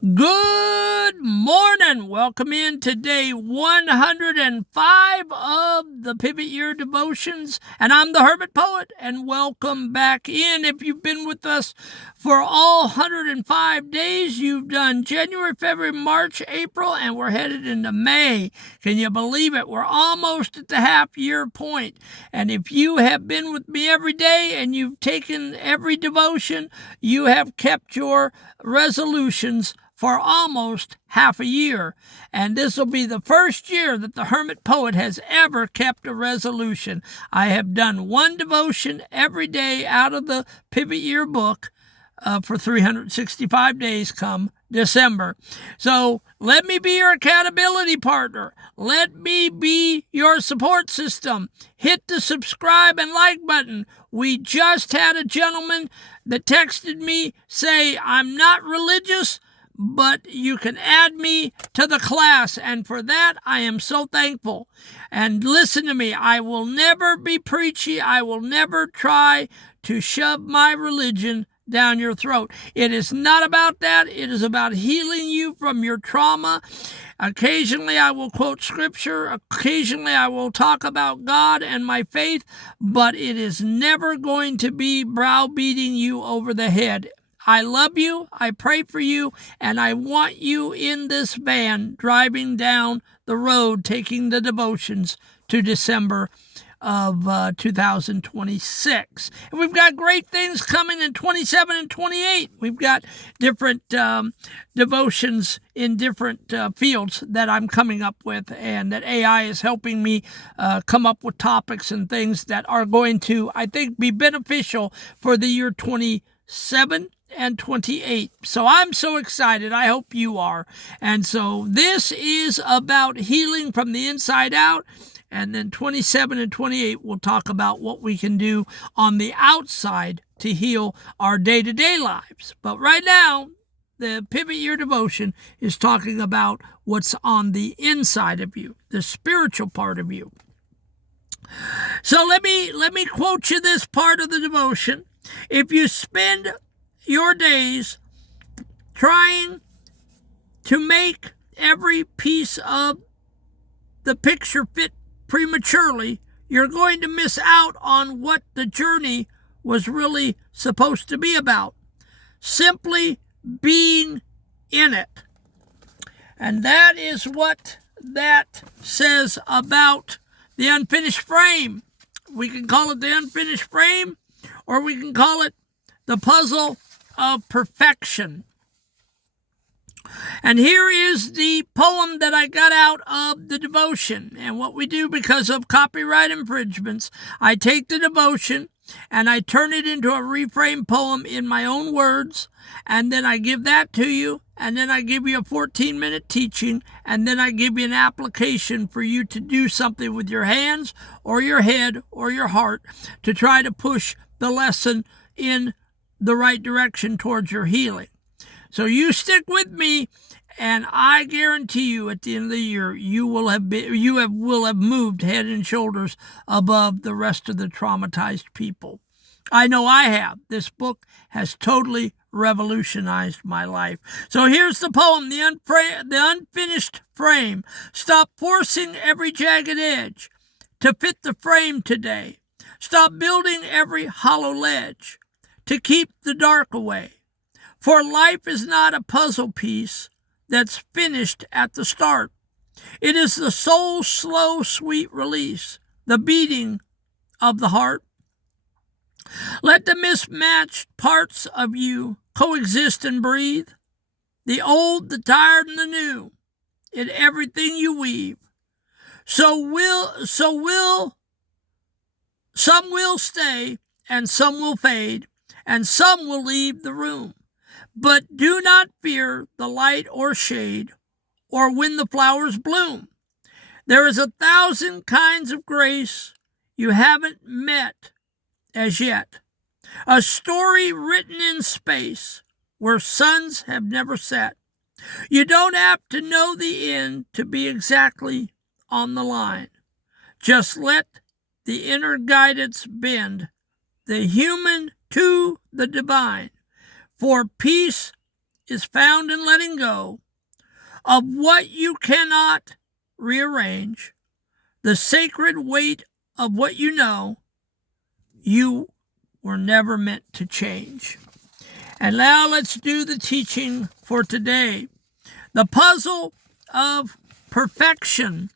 Good morning. Welcome in to day 105 of the Pivot Year Devotions. And I'm the Hermit Poet, and welcome back in. If you've been with us for all 105 days, you've done January, February, March, April, and we're headed into May. Can you believe it? We're almost at the half-year point. And if you have been with me every day and you've taken every devotion, you have kept your resolutions for almost half a year. And this will be the first year that the Hermit Poet has ever kept a resolution. I have done one devotion every day out of the Pivot Year book for 365 days come December. So let me be your accountability partner. Let me be your support system. Hit the subscribe and like button. We just had a gentleman that texted me say, I'm not religious, but you can add me to the class, and for that I am so thankful. And listen to me, I will never be preachy. I will never try to shove my religion down your throat. It is not about that. It is about healing you from your trauma. Occasionally I will quote scripture. Occasionally I will talk about God and my faith, but it is never going to be browbeating you over the head. I love you, I pray for you, and I want you in this van driving down the road taking the devotions to December of 2026. And we've got great things coming in 27 and 28. We've got different devotions in different fields that I'm coming up with, and that AI is helping me come up with topics and things that are going to, I think, be beneficial for the year 27 and 28. So I'm so excited. I hope you are. And so this is about healing from the inside out. And then 27 and 28, we'll talk about what we can do on the outside to heal our day-to-day lives. But right now, the Pivot Year Devotion is talking about what's on the inside of you, the spiritual part of you. So let me quote you this part of the devotion. If you spend your days trying to make every piece of the picture fit prematurely, you're going to miss out on what the journey was really supposed to be about. Simply being in it. And that is what that says about the unfinished frame. We can call it the unfinished frame, or we can call it the puzzle of perfection. And here is the poem that I got out of the devotion. And what we do, because of copyright infringements, I take the devotion and I turn it into a reframed poem in my own words, and then I give that to you, and then I give you a 14-minute teaching, and then I give you an application for you to do something with your hands or your head or your heart to try to push the lesson in the right direction towards your healing. So you stick with me, and I guarantee you at the end of the year, you will have moved head and shoulders above the rest of the traumatized people. I know I have. This book has totally revolutionized my life. So here's the poem, the unfinished frame. Stop forcing every jagged edge to fit the frame today. Stop building every hollow ledge to keep the dark away. For life is not a puzzle piece that's finished at the start. It is the soul's slow, sweet release, the beating of the heart. Let the mismatched parts of you coexist and breathe, the old, the tired, and the new, in everything you weave. Some will stay, and some will fade, and some will leave the room. But do not fear the light or shade, or when the flowers bloom. There is 1,000 kinds of grace you haven't met as yet. A story written in space where suns have never set. You don't have to know the end to be exactly on the line. Just let the inner guidance bend the human to the divine. For peace is found in letting go of what you cannot rearrange, the sacred weight of what you know you were never meant to change. And now let's do the teaching for today. The puzzle of perfection.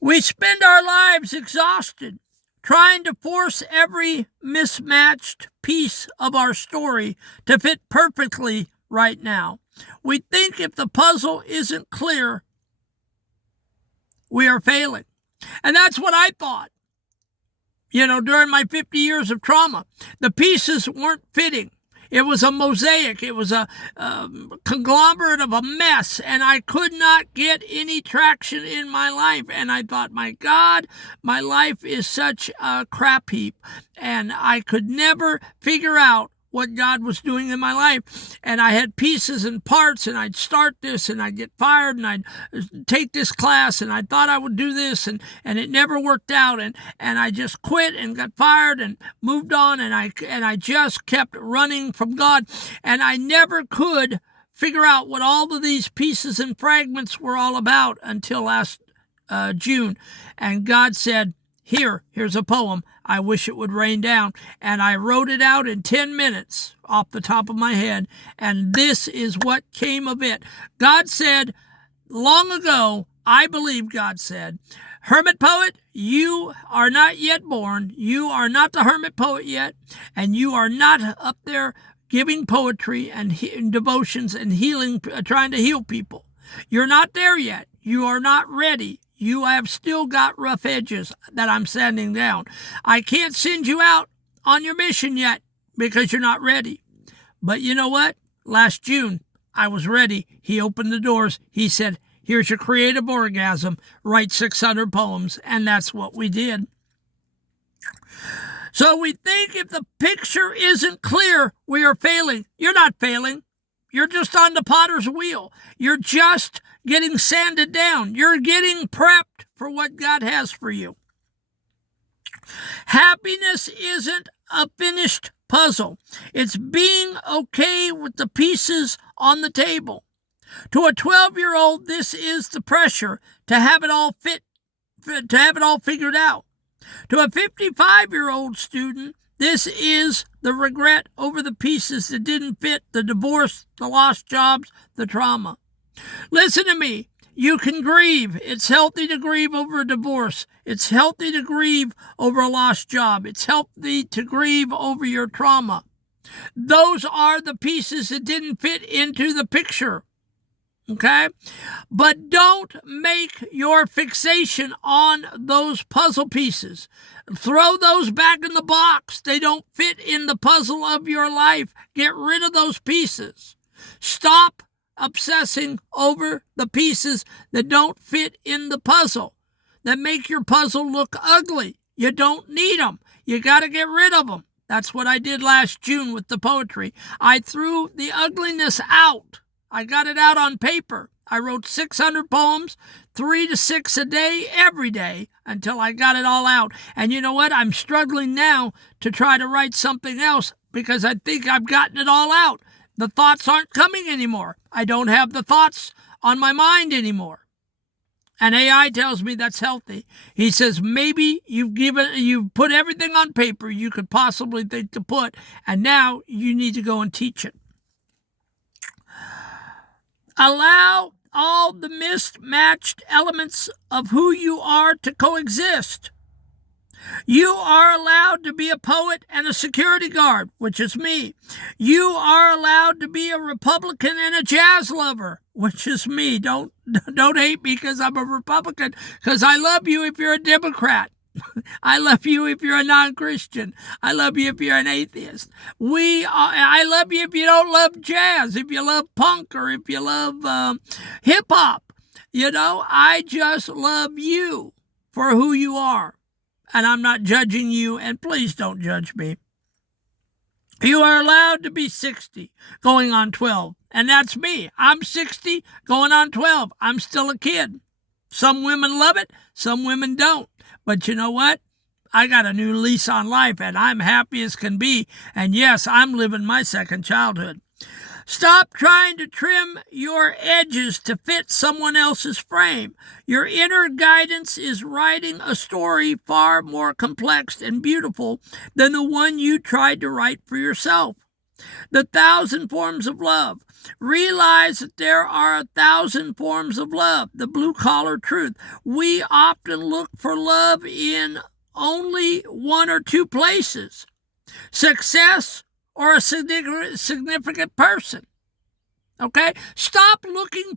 We spend our lives exhausted, trying to force every mismatched piece of our story to fit perfectly right now. We think if the puzzle isn't clear, we are failing. And that's what I thought. During my 50 years of trauma, the pieces weren't fitting. It was a mosaic. It was a conglomerate of a mess, and I could not get any traction in my life. And I thought, my God, my life is such a crap heap, and I could never figure out what God was doing in my life. And I had pieces and parts, and I'd start this, and I'd get fired, and I'd take this class, and I thought I would do this, and it never worked out, and I just quit and got fired and moved on, and I just kept running from God, and I never could figure out what all of these pieces and fragments were all about until last June. And God said, here's a poem. I wish it would rain down. And I wrote it out in 10 minutes off the top of my head. And this is what came of it. God said, long ago, I believe God said, Hermit Poet, you are not yet born. You are not the Hermit Poet yet. And you are not up there giving poetry and devotions and healing, trying to heal people. You're not there yet. You are not ready. You have still got rough edges that I'm sanding down. I can't send you out on your mission yet because you're not ready. But you know what? Last June, I was ready. He opened the doors. He said, here's your creative orgasm. Write 600 poems. And that's what we did. So we think if the picture isn't clear, we are failing. You're not failing. You're just on the potter's wheel. You're just getting sanded down. You're getting prepped for what God has for you. Happiness isn't a finished puzzle. It's being okay with the pieces on the table. To a 12-year-old, this is the pressure to have it all figured out. To a 55-year-old student, this is the regret over the pieces that didn't fit, the divorce, the lost jobs, the trauma. Listen to me. You can grieve. It's healthy to grieve over a divorce. It's healthy to grieve over a lost job. It's healthy to grieve over your trauma. Those are the pieces that didn't fit into the picture. Okay? But don't make your fixation on those puzzle pieces. Throw those back in the box. They don't fit in the puzzle of your life. Get rid of those pieces. Stop obsessing over the pieces that don't fit in the puzzle, that make your puzzle look ugly. You don't need them. You got to get rid of them. That's what I did last June with the poetry. I threw the ugliness out. I got it out on paper. I wrote 600 poems, 3 to 6 a day, every day, until I got it all out. And you know what? I'm struggling now to try to write something else because I think I've gotten it all out. The thoughts aren't coming anymore. I don't have the thoughts on my mind anymore. And AI tells me that's healthy. He says, maybe you've put everything on paper you could possibly think to put, and now you need to go and teach it. Allow all the mismatched elements of who you are to coexist. You are allowed to be a poet and a security guard, which is me. You are allowed to be a Republican and a jazz lover, which is me. Don't hate me because I'm a Republican, because I love you if you're a Democrat. I love you if you're a non-Christian. I love you if you're an atheist. I love you if you don't love jazz, if you love punk, or if you love hip-hop. I just love you for who you are. And I'm not judging you, and please don't judge me. You are allowed to be 60, going on 12. And that's me. I'm 60, going on 12. I'm still a kid. Some women love it, some women don't. But you know what? I got a new lease on life, and I'm happy as can be. And yes, I'm living my second childhood. Stop trying to trim your edges to fit someone else's frame. Your inner guidance is writing a story far more complex and beautiful than the one you tried to write for yourself. The 1,000 forms of love. Realize that there are 1,000 forms of love. The blue-collar truth. We often look for love in only one or two places. Success or a significant person. Okay? Stop looking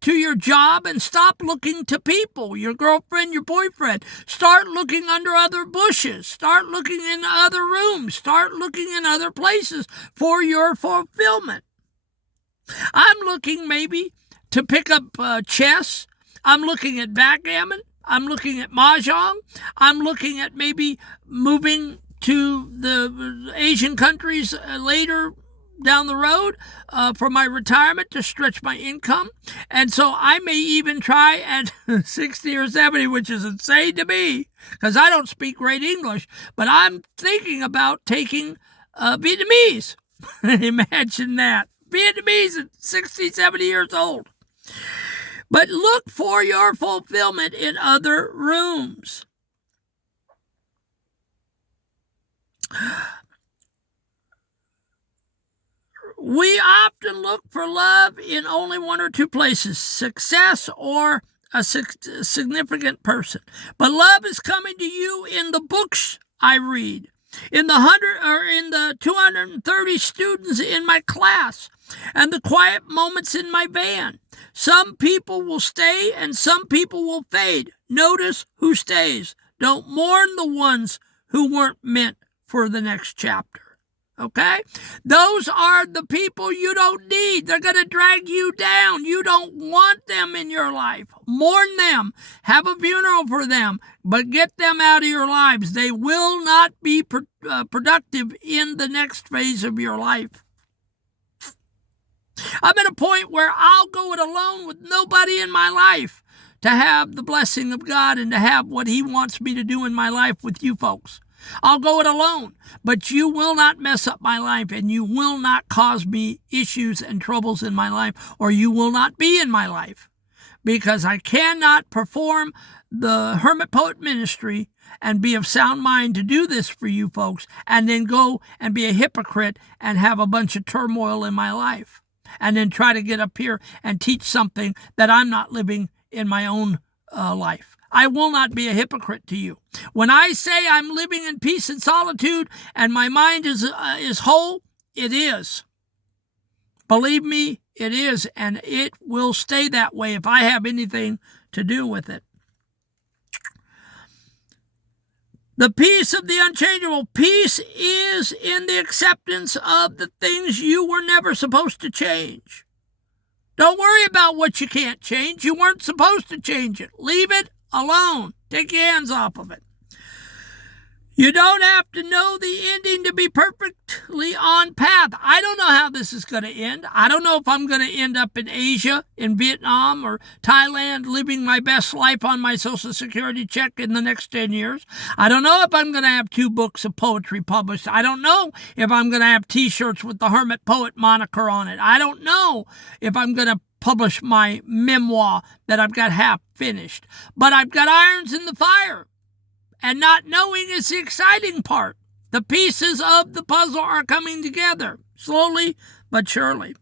to your job and stop looking to people, your girlfriend, your boyfriend. Start looking under other bushes. Start looking in other rooms. Start looking in other places for your fulfillment. I'm looking maybe to pick up chess. I'm looking at backgammon. I'm looking at mahjong. I'm looking at maybe moving to the Asian countries later down the road for my retirement to stretch my income. And so I may even try at 60 or 70, which is insane to me because I don't speak great English, but I'm thinking about taking Vietnamese. Imagine that. Vietnamese at 60, 70 years old. But look for your fulfillment in other rooms. We often look for love in only one or two places, success or a significant person. But love is coming to you in the books I read, in the 230 students in my class, and the quiet moments in my van. Some people will stay and some people will fade. Notice who stays. Don't mourn the ones who weren't meant for the next chapter. Okay? Those are the people you don't need. They're going to drag you down. You don't want them in your life. Mourn them. Have a funeral for them. But get them out of your lives. They will not be productive in the next phase of your life. I'm at a point where I'll go it alone with nobody in my life to have the blessing of God and to have what He wants me to do in my life with you folks. I'll go it alone, but you will not mess up my life and you will not cause me issues and troubles in my life, or you will not be in my life, because I cannot perform the Hermit Poet ministry and be of sound mind to do this for you folks and then go and be a hypocrite and have a bunch of turmoil in my life and then try to get up here and teach something that I'm not living in my own life. I will not be a hypocrite to you. When I say I'm living in peace and solitude and my mind is whole, it is. Believe me, it is, and it will stay that way if I have anything to do with it. The peace of the unchangeable. Peace is in the acceptance of the things you were never supposed to change. Don't worry about what you can't change. You weren't supposed to change it. Leave it alone. Take your hands off of it. You don't have to know the ending to be perfectly on path. I don't know how this is going to end. I don't know if I'm going to end up in Asia, in Vietnam, or Thailand, living my best life on my Social Security check in the next 10 years. I don't know if I'm going to have 2 books of poetry published. I don't know if I'm going to have T-shirts with the Hermit Poet moniker on it. I don't know if I'm going to publish my memoir that I've got half finished. But I've got irons in the fire. And not knowing is the exciting part. The pieces of the puzzle are coming together, slowly but surely.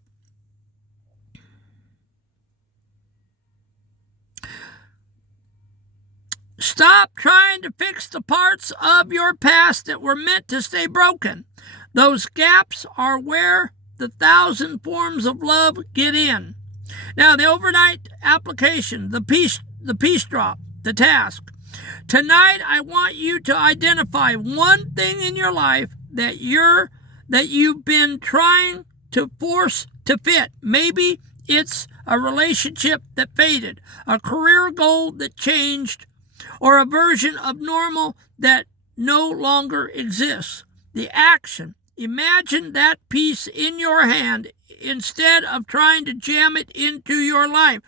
Stop trying to fix the parts of your past that were meant to stay broken. Those gaps are where the 1,000 forms of love get in. Now, the overnight application, the peace drop, the task. Tonight, I want you to identify one thing in your life that you've been trying to force to fit. Maybe it's a relationship that faded, a career goal that changed, or a version of normal that no longer exists. The action. Imagine that piece in your hand instead of trying to jam it into your life.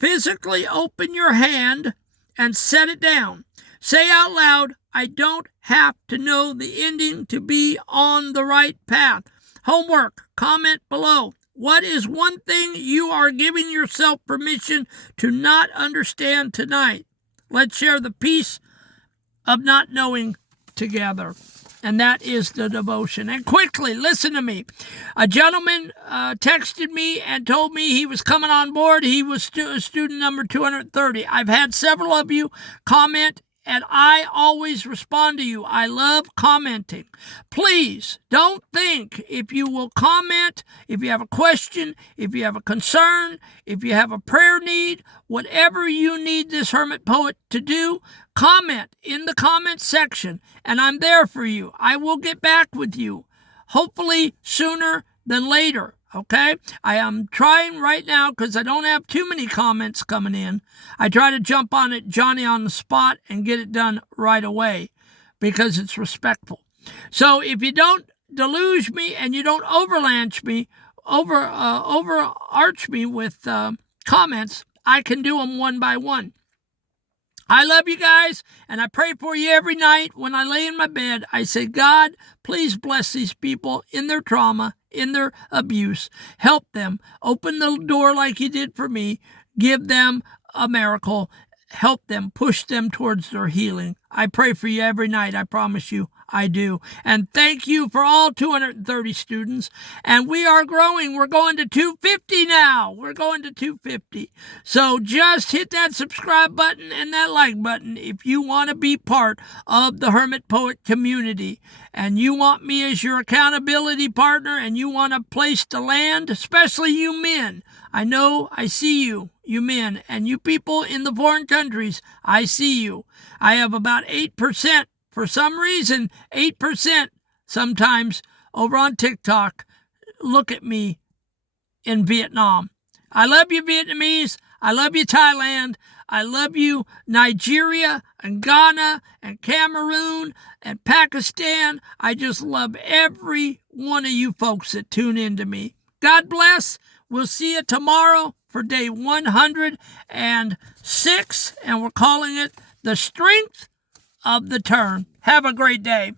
Physically open your hand and set it down. Say out loud, I don't have to know the ending to be on the right path. Homework, comment below. What is one thing you are giving yourself permission to not understand tonight? Let's share the peace of not knowing together. And that is the devotion. And quickly, listen to me. A gentleman texted me and told me he was coming on board. He was student number 230. I've had several of you comment, and I always respond to you. I love commenting. Please don't think, if you will comment, if you have a question, if you have a concern, if you have a prayer need, whatever you need this hermit poet to do, comment in the comment section, and I'm there for you. I will get back with you, hopefully sooner than later. Okay? I am trying right now, because I don't have too many comments coming in. I try to jump on it, Johnny on the spot, and get it done right away, because it's respectful. So if you don't deluge me and you don't overarch me with comments, I can do them one by one. I love you guys, and I pray for you every night when I lay in my bed. I say, God, please bless these people in their trauma, in their abuse. Help them. Open the door like you did for me. Give them a miracle. Help them. Push them towards their healing. I pray for you every night. I promise you. I do. And thank you for all 230 students. And we are growing. We're going to 250 now. We're going to 250. So just hit that subscribe button and that like button if you want to be part of the Hermit Poet community. And you want me as your accountability partner, and you want a place to land, especially you men. I know, I see you, you men, and you people in the foreign countries, I see you. I have about 8%. For some reason, 8% sometimes over on TikTok look at me in Vietnam. I love you, Vietnamese. I love you, Thailand. I love you, Nigeria and Ghana and Cameroon and Pakistan. I just love every one of you folks that tune in to me. God bless. We'll see you tomorrow for day 106, and we're calling it The Strength of the Turn. Have a great day.